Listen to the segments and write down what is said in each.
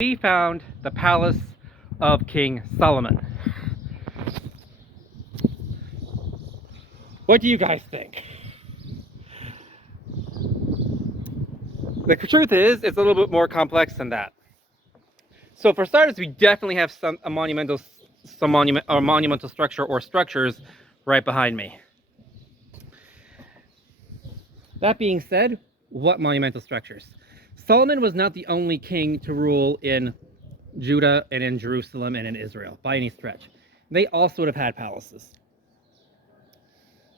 We found the palace of King Solomon. What do you guys think? The truth is, it's a little bit more complex than that. So for starters, we definitely have a monumental structure or structures right behind me. That being said, what monumental structures? Solomon was not the only king to rule in Judah and in Jerusalem and in Israel by any stretch. They also would have had palaces.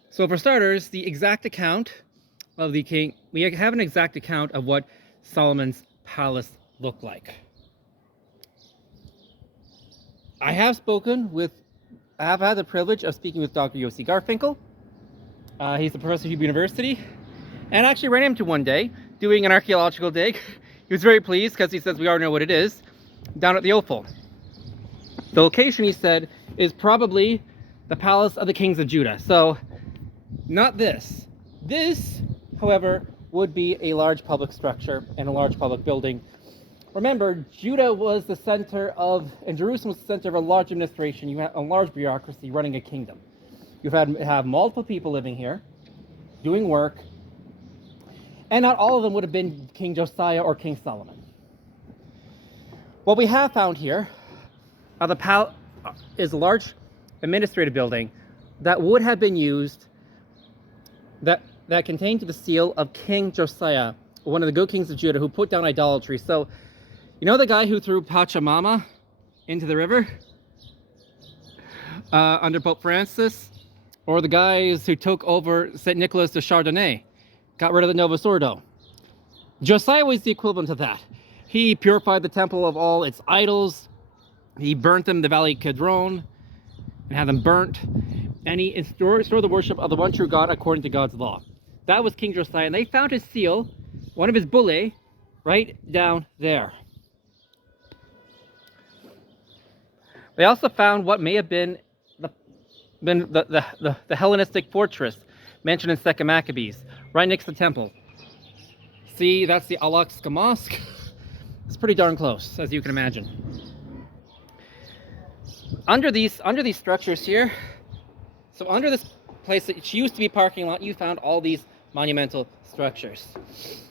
So for starters, the exact account of the king, we have an exact account of what Solomon's palace looked like. I have had the privilege of speaking with Dr. Yossi Garfinkel. He's a professor at Hebrew University, and I actually ran into him one day doing an archaeological dig. He was very pleased because he says we already know what it is, down at the Ophel. The location, he said, is probably the palace of the kings of Judah. So, not this. This, however, would be a large public structure and a large public building. Remember, Judah was the center of, and Jerusalem was the center of a large administration. You had a large bureaucracy running a kingdom. You have multiple people living here, doing work, and not all of them would have been King Josiah or King Solomon. What we have found here is a large administrative building that would have been used, that contained the seal of King Josiah, one of the good kings of Judah, who put down idolatry. So, you know the guy who threw Pachamama into the river under Pope Francis? Or the guys who took over St. Nicholas de Chardonnay, got rid of the Novus Ordo? Josiah was the equivalent of that. He purified the temple of all its idols. He burnt them in the Valley Kidron and had them burnt. And he restored the worship of the one true God according to God's law. That was King Josiah. And they found his seal, one of his bullae, right down there. They also found what may have been the Hellenistic fortress mentioned in 2nd Maccabees, right next to the temple. See, that's the Al-Aqsa Mosque. It's pretty darn close, as you can imagine. Under these structures here, so under this place that used to be a parking lot, you found all these monumental structures.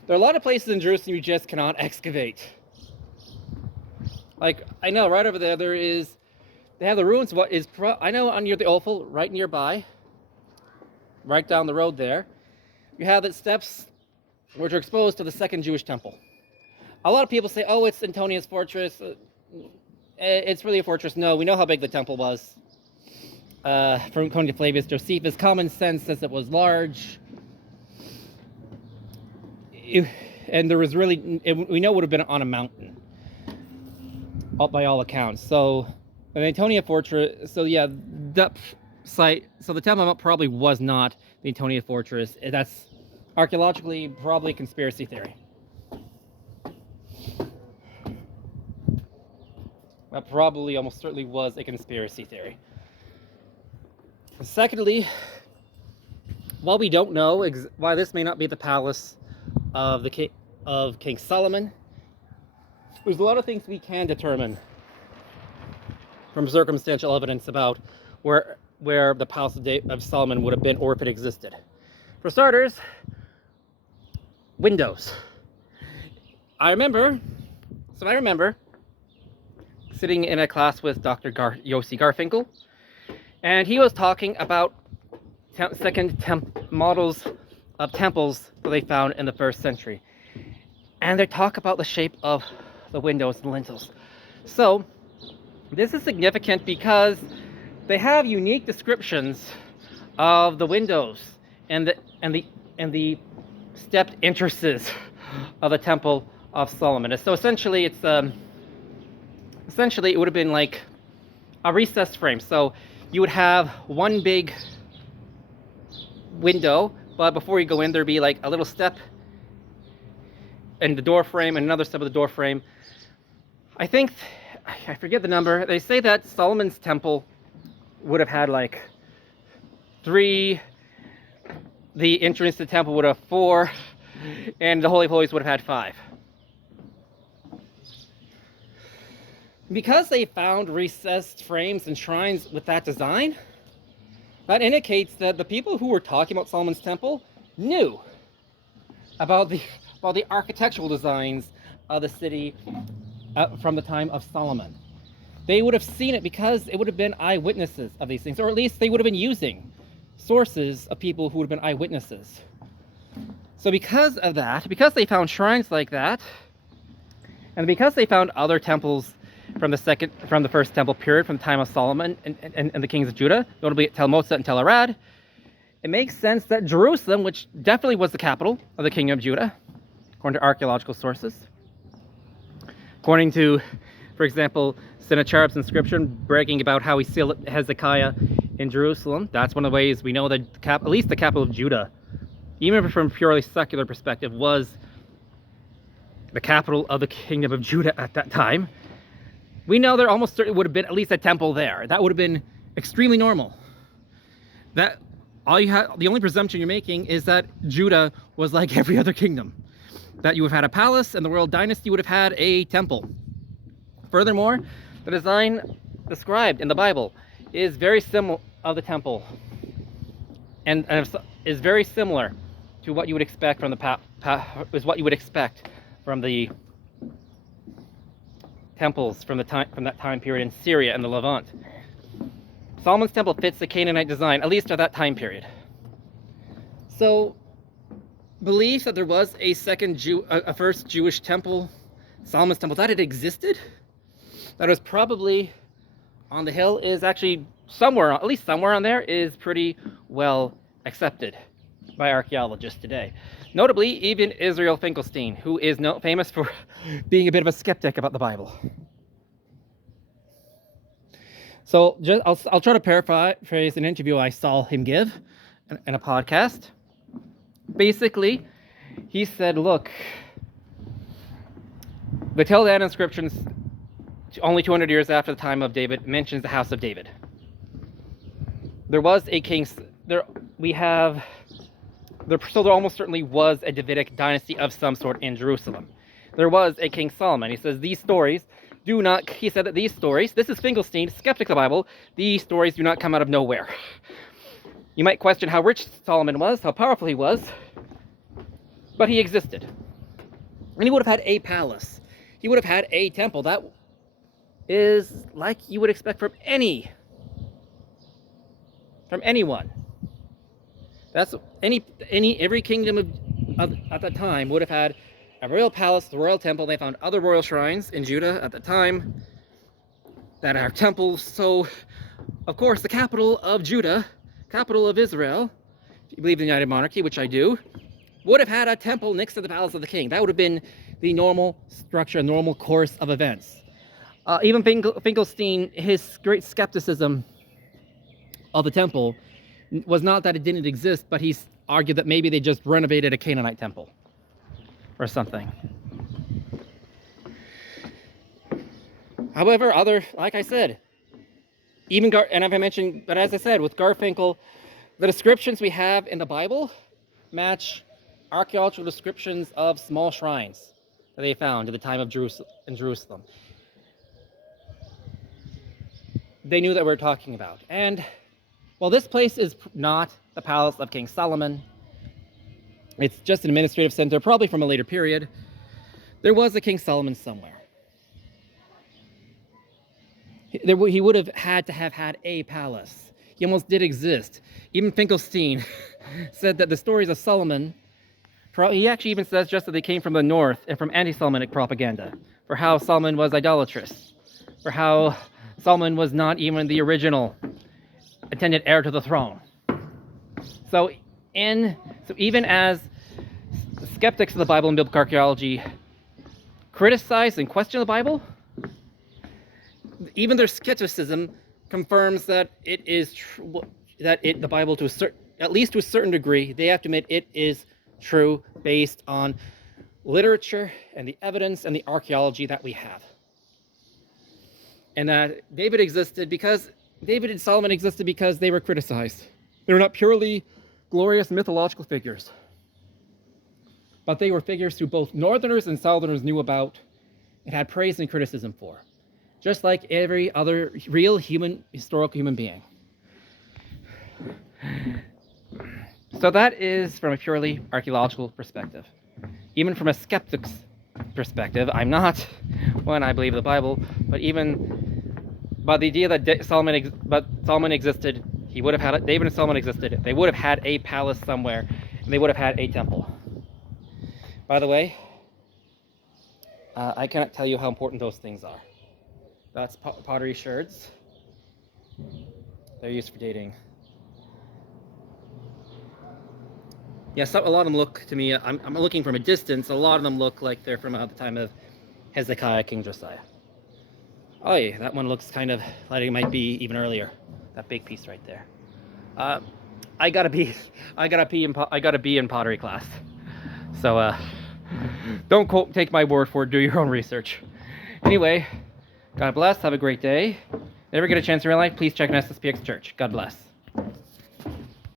There are a lot of places in Jerusalem you just cannot excavate. Like, I know right over there, they have the ruins. I know near the Ophel, right nearby, right down the road there, you have the steps which are exposed to the second Jewish temple. A lot of people say, oh, it's Antonius Fortress. It's really a fortress. No, we know how big the temple was. From according to Flavius Josephus, common sense says it was large. And there was really, we know it would have been on a mountain, by all accounts. So, the Antonia Fortress, so yeah, that site, so the Temple Mount probably was not the Antonia Fortress. That's archaeologically probably a conspiracy theory. That probably almost certainly was a conspiracy theory. Secondly, while we don't know why this may not be the palace of King Solomon, there's a lot of things we can determine from circumstantial evidence about where the palace of Solomon would have been, or if it existed. For starters, windows. I remember sitting in a class with Dr. Yossi Garfinkel, and he was talking about models of temples that they found in the 1st century. And they talk about the shape of the windows and lintels. So, this is significant because they have unique descriptions of the windows and the stepped entrances of the Temple of Solomon. So essentially, it would have been like a recessed frame. So you would have one big window, but before you go in, there'd be like a little step in the door frame and another step of the door frame. I forget the number. They say that Solomon's temple would have had like 3, the entrance to the temple would have 4, and the Holy of Holies would have had 5. Because they found recessed frames and shrines with that design, that indicates that the people who were talking about Solomon's temple knew about the architectural designs of the city from the time of Solomon. They would have seen it because it would have been eyewitnesses of these things, or at least they would have been using sources of people who would have been eyewitnesses. So because of that, because they found shrines like that, and because they found other temples from the first temple period, from the time of Solomon and the kings of Judah, notably at Tel Mosat and Tel Arad, it makes sense that Jerusalem, which definitely was the capital of the kingdom of Judah, according to archaeological sources, according to, for example, Sennacherib's inscription bragging about how he sealed Hezekiah in Jerusalem, that's one of the ways we know that at least the capital of Judah, even from a purely secular perspective, was the capital of the kingdom of Judah at that time. We know there almost certainly would have been at least a temple there. That would have been extremely normal. That the only presumption you're making is that Judah was like every other kingdom, that you would have had a palace and the royal dynasty would have had a temple. Furthermore, the design described in the Bible is very similar of the temple, and is very similar to what you would expect from the temples from that time period in Syria and the Levant. Solomon's temple fits the Canaanite design, at least at that time period. So, belief that there was a first Jewish temple, Solomon's temple, that it existed, that was probably on the hill, is actually somewhere, at least somewhere on there, is pretty well accepted by archaeologists today. Notably, even Israel Finkelstein, who is famous for being a bit of a skeptic about the Bible. So I'll try to paraphrase an interview I saw him give in a podcast. Basically, he said, look, the Tel Dan inscriptions, only 200 years after the time of David, mentions the house of David. There was a king, so there almost certainly was a Davidic dynasty of some sort in Jerusalem. There was a King Solomon. He says these stories he said that these stories, this is Finkelstein, skeptic of the Bible, these stories do not come out of nowhere. You might question how rich Solomon was, how powerful he was, but he existed. And he would have had a palace. He would have had a temple. That is like you would expect from anyone. That's every kingdom at that time would have had a royal palace, the royal temple. They found other royal shrines in Judah at the time that are temples. So, of course, the capital of Judah, capital of Israel, if you believe in the United Monarchy, which I do, would have had a temple next to the palace of the king. That would have been the normal structure, normal course of events. Even Finkelstein, his great skepticism of the temple was not that it didn't exist, but he argued that maybe they just renovated a Canaanite temple or something. However, like I said, and as I mentioned, but as I said, with Garfinkel, the descriptions we have in the Bible match archaeological descriptions of small shrines that they found at the time of Jerusalem. They knew that we were talking about. And while this place is not the palace of King Solomon, it's just an administrative center, probably from a later period, there was a King Solomon somewhere. He would have had to have had a palace. He almost did exist. Even Finkelstein said that the stories of Solomon, he actually even says just that they came from the north and from anti-Solomonic propaganda, for how Solomon was idolatrous, for how Solomon was not even the original intended heir to the throne. So even as the skeptics of the Bible and biblical archaeology criticize and question the Bible, even their skepticism confirms that it is true, the Bible, at least to a certain degree, they have to admit it is true based on literature and the evidence and the archaeology that we have. And that David and Solomon existed because they were criticized. They were not purely glorious mythological figures, but they were figures who both Northerners and Southerners knew about and had praise and criticism for. just like every other real historical human being. So that is from a purely archaeological perspective. Even from a skeptic's perspective, I'm not one, I believe the Bible, but the idea that Solomon existed, he would have had it, David and Solomon existed, they would have had a palace somewhere, and they would have had a temple. By the way, I cannot tell you how important those things are. That's pottery sherds. They're used for dating. Yes, a lot of them look to me, I'm looking from a distance, a lot of them look like they're from the time of Hezekiah, King Josiah. Oh yeah, that one looks kind of like it might be even earlier. That big piece right there. I gotta be in pottery class. So don't take my word for it, do your own research. Anyway, God bless, have a great day. Never get a chance in real life, please check an SSPX church. God bless.